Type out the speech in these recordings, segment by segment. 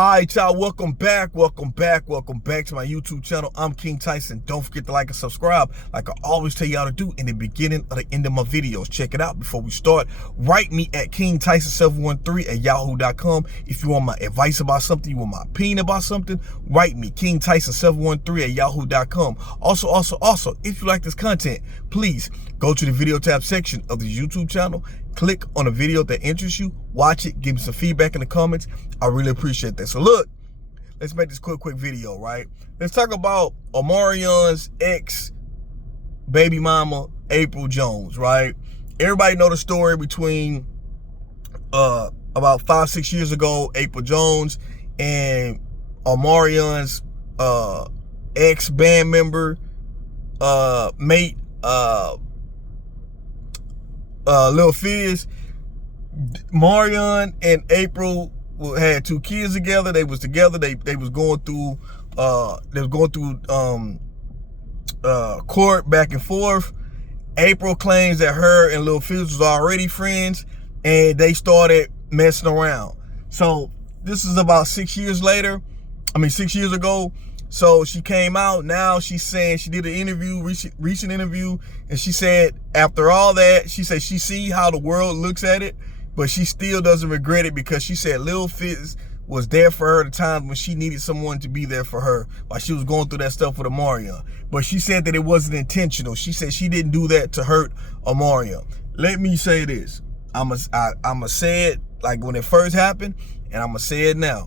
All right, y'all, welcome back to my YouTube channel. I'm King Tyson. Don't forget to like and subscribe like I always tell y'all to do in the beginning or the end of my videos. Check it out before we start. Write me at kingtyson713@yahoo.com. If you want my advice about something, you want my opinion about something, write me kingtyson713@yahoo.com. Also, if you like this content, please go to the video tab section of the YouTube channel. Click on a video that interests you, watch it, give me some feedback in the comments. I really appreciate that. So look, let's make this quick video, right? Let's talk about Omarion's ex baby mama, Apryl Jones, right? Everybody know the story between about 5-6 years ago, Apryl Jones and Omarion's ex band member, mate, Lil Fizz. Marion and Apryl had 2 kids together. They was together. They was going through court back and forth. Apryl claims that her and Lil Fizz was already friends, and they started messing around. So this is about 6 years later. 6 years ago. So she came out. Now she's saying she did an interview, recent interview, and she said after all that, she said she see how the world looks at it, but she still doesn't regret it because she said Lil Fizz was there for her at the time when she needed someone to be there for her while she was going through that stuff with Omarion. But she said that it wasn't intentional. She said she didn't do that to hurt Omarion. Let me say this. I'ma say it like when it first happened, and I'ma say it now.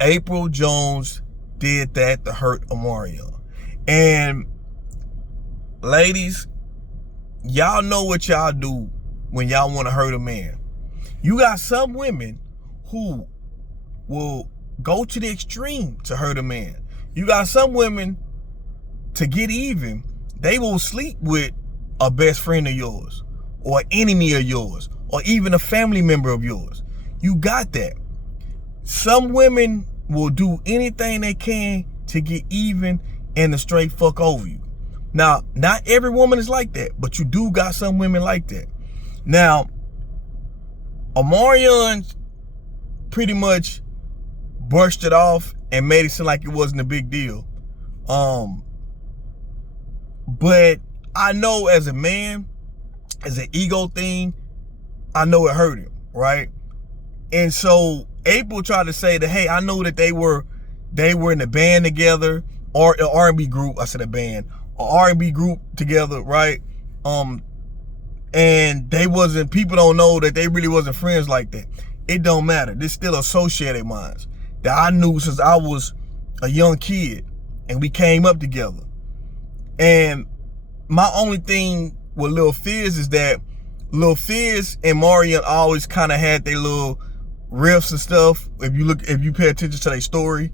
Apryl Jones did that to hurt Omarion. And ladies, y'all know what y'all do when y'all want to hurt a man. You got some women who will go to the extreme to hurt a man. You got some women, to get even, they will sleep with a best friend of yours or an enemy of yours or even a family member of yours. You got that. Some women will do anything they can to get even and to straight fuck over you. Now, not every woman is like that, but you do got some women like that. Now, Omarion pretty much brushed it off and made it seem like it wasn't a big deal. But I know as a man, as an ego thing, I know it hurt him, right? And so Apryl tried to say that, hey, I know that they were in a band together, or an R&B group. I said a band, an R&B group together, right? And they wasn't, people don't know that they really wasn't friends like that. It don't matter. This still associated minds that I knew since I was a young kid, and we came up together. And my only thing with Lil Fizz is that Lil Fizz and Marion always kind of had their little riffs and stuff, if you pay attention to their story.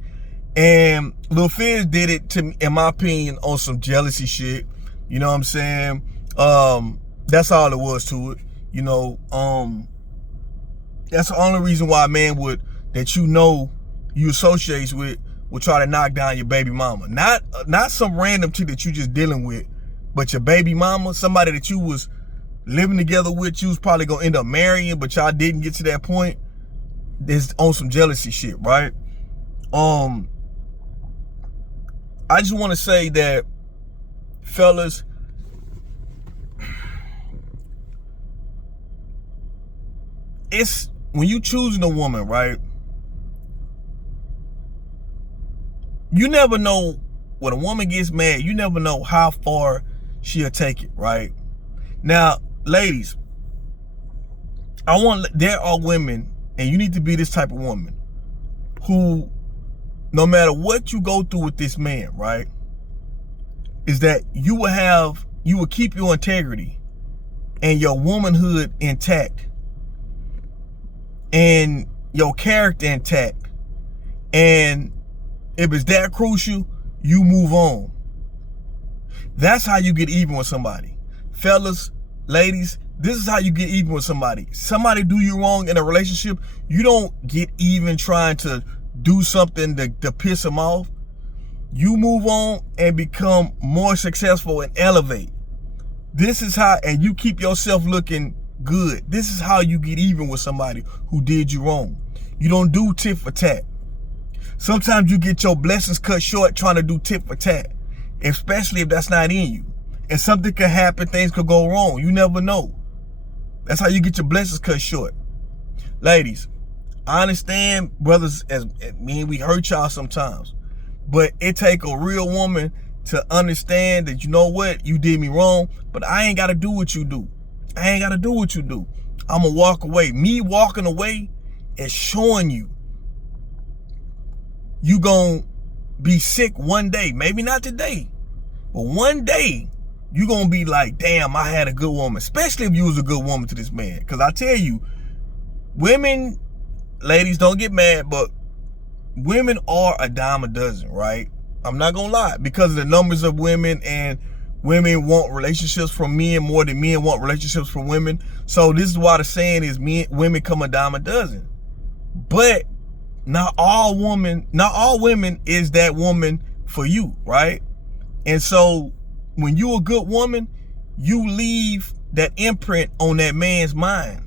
And Lil Fizz did it, to me, in my opinion, on some jealousy shit. You know what I'm saying? That's all it was to it. You know, that's the only reason why a man that you associate with will try to knock down your baby mama. Not some random chick that you just dealing with, but your baby mama, somebody that you was living together with, you was probably gonna end up marrying, but y'all didn't get to that point. This on some jealousy shit, right? I just want to say that, fellas, it's when you choosing a woman, right? You never know when a woman gets mad. You never know how far she'll take it, right? Now, ladies, there are women, and you need to be this type of woman who, no matter what you go through with this man, right, is that you will keep your integrity and your womanhood intact and your character intact. And if it's that crucial, you move on. That's how you get even with somebody. Fellas, ladies, this is how you get even with somebody. Somebody do you wrong in a relationship, you don't get even trying to do something to piss them off. You move on and become more successful and elevate. This is how, and you keep yourself looking good. This is how you get even with somebody who did you wrong. You don't do tit for tat. Sometimes you get your blessings cut short trying to do tit for tat, especially if that's not in you. And something could happen, things could go wrong. You never know. That's how you get your blessings cut short. Ladies, I understand, brothers, as me, we hurt y'all sometimes. But it take a real woman to understand that, you know what, you did me wrong, but I ain't got to do what you do. I ain't got to do what you do. I'm going to walk away. Me walking away is showing you going to be sick one day. Maybe not today, but one day you going to be like, damn, I had a good woman. Especially if you was a good woman to this man. Because I tell you, women, ladies, don't get mad, but women are a dime a dozen, right? I'm not going to lie. Because of the numbers of women, and women want relationships from men more than men want relationships from women. So this is why the saying is women come a dime a dozen. But not all women is that woman for you, right? And so when you a good woman, you leave that imprint on that man's mind.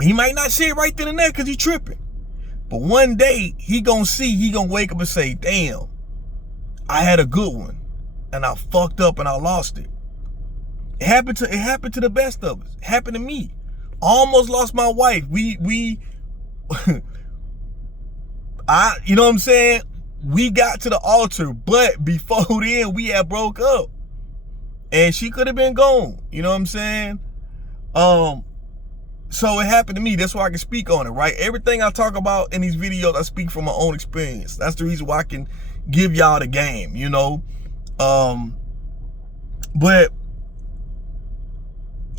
He might not see it right then and there because he's tripping. But one day he gonna wake up and say, damn, I had a good one and I fucked up and I lost it. It happened to the best of us. It happened to me. I almost lost my wife. You know what I'm saying? We got to the altar, but before then we had broke up. And she could have been gone. You know what I'm saying? So it happened to me. That's why I can speak on it, right? Everything I talk about in these videos, I speak from my own experience. That's the reason why I can give y'all the game, you know? But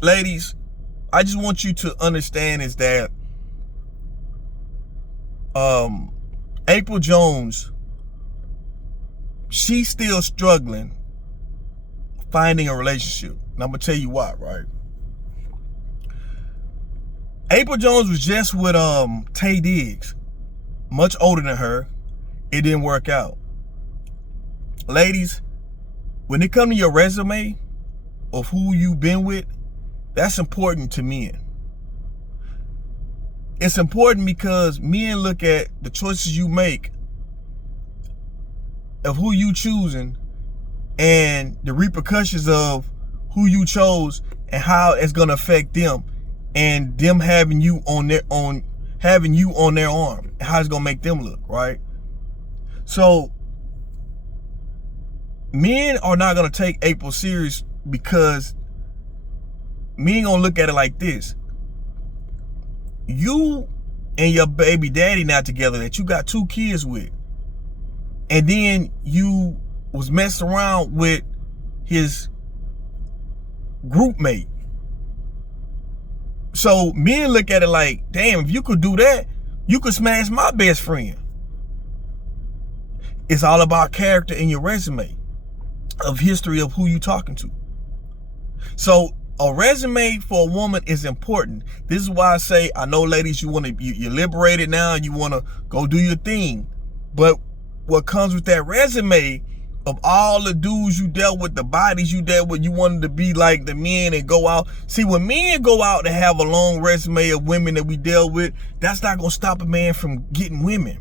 ladies, I just want you to understand is that Apryl Jones, she's still struggling finding a relationship. And I'm gonna tell you why, right? Apryl Jones was just with Tay Diggs, much older than her. It didn't work out. Ladies, when it comes to your resume of who you've been with, that's important to men. It's important because men look at the choices you make of who you choosing and the repercussions of who you chose and how it's gonna affect them, and them having you on their arm, how it's gonna make them look, right? So men are not gonna take Apryl serious because men gonna look at it like this. You and your baby daddy not together that you got 2 kids with, and then you was messing around with his group mate. So men look at it like, damn, if you could do that, you could smash my best friend. It's all about character in your resume of history of who you talking to. So a resume for a woman is important. This is why I say, I know ladies, you're liberated now, you want to go do your thing. But what comes with that resume of all the dudes you dealt with, the bodies you dealt with, you wanted to be like the men and go out. See, when men go out and have a long resume of women that we dealt with, that's not going to stop a man from getting women.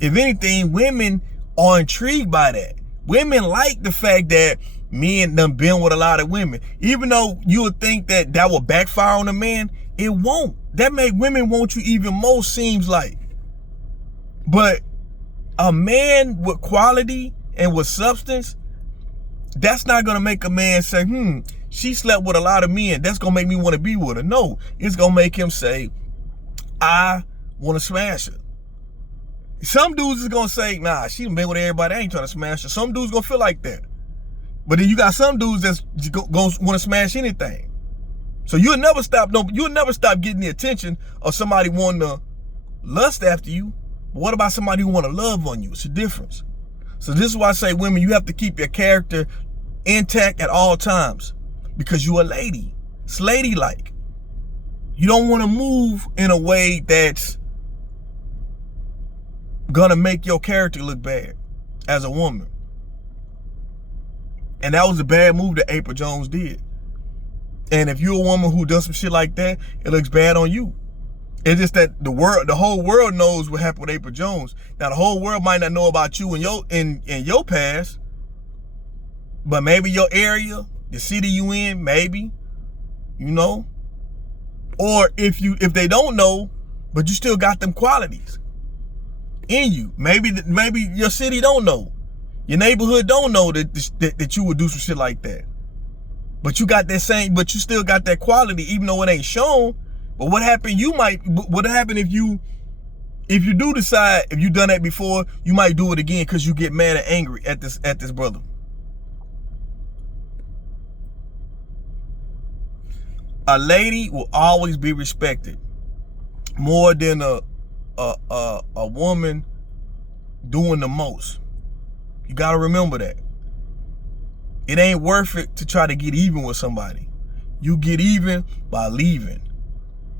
If anything, women are intrigued by that. Women like the fact that men done been with a lot of women. Even though you would think that will backfire on a man, it won't. That make women want you even more, seems like. But a man with quality and with substance, that's not gonna make a man say, she slept with a lot of men, that's gonna make me want to be with her. No, it's gonna make him say, I want to smash her. Some dudes is gonna say, nah, she done been with everybody, I ain't trying to smash her. Some dudes gonna feel like that. But then you got some dudes that's gonna want to smash anything. So you'll never stop getting the attention of somebody wanting to lust after you. But what about somebody who want to love on you? It's a difference. So this is why I say, women, you have to keep your character intact at all times because you're a lady. It's ladylike. You don't want to move in a way that's gonna make your character look bad as a woman. And that was a bad move that Apryl Jones did. And if you're a woman who does some shit like that, it looks bad on you. It's just that the whole world knows what happened with Apryl Jones. Now the whole world might not know about you in your past, but maybe your area, the city you in, maybe, you know. Or if they don't know, but you still got them qualities in you. Maybe your city don't know. Your neighborhood don't know that you would do some shit like that. But you got that same, but you still got that quality, even though it ain't shown. But what happened? What happened if you do decide, if you done that before, you might do it again because you get mad and angry at this brother. A lady will always be respected more than a woman doing the most. You gotta remember that. It ain't worth it to try to get even with somebody. You get even by leaving.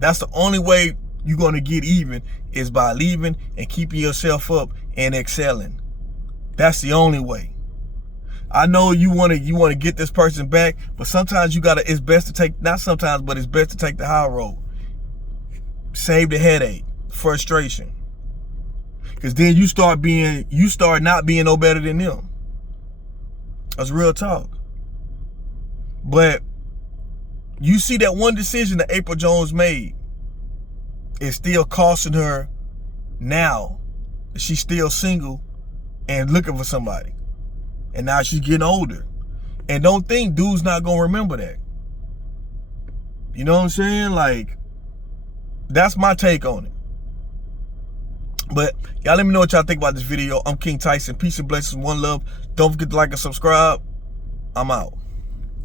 That's the only way you're gonna get even, is by leaving and keeping yourself up and excelling. That's the only way. I know you wanna get this person back, but sometimes it's best to take, not sometimes, but it's best to take the high road. Save the headache, frustration. Cause then you start not being no better than them. That's real talk. But you see that one decision that Apryl Jones made is still costing her now. She's still single and looking for somebody. And now she's getting older. And don't think dude's not gonna remember that. You know what I'm saying? Like, that's my take on it. But y'all let me know what y'all think about this video. I'm King Tyson. Peace and blessings. One love. Don't forget to like and subscribe. I'm out.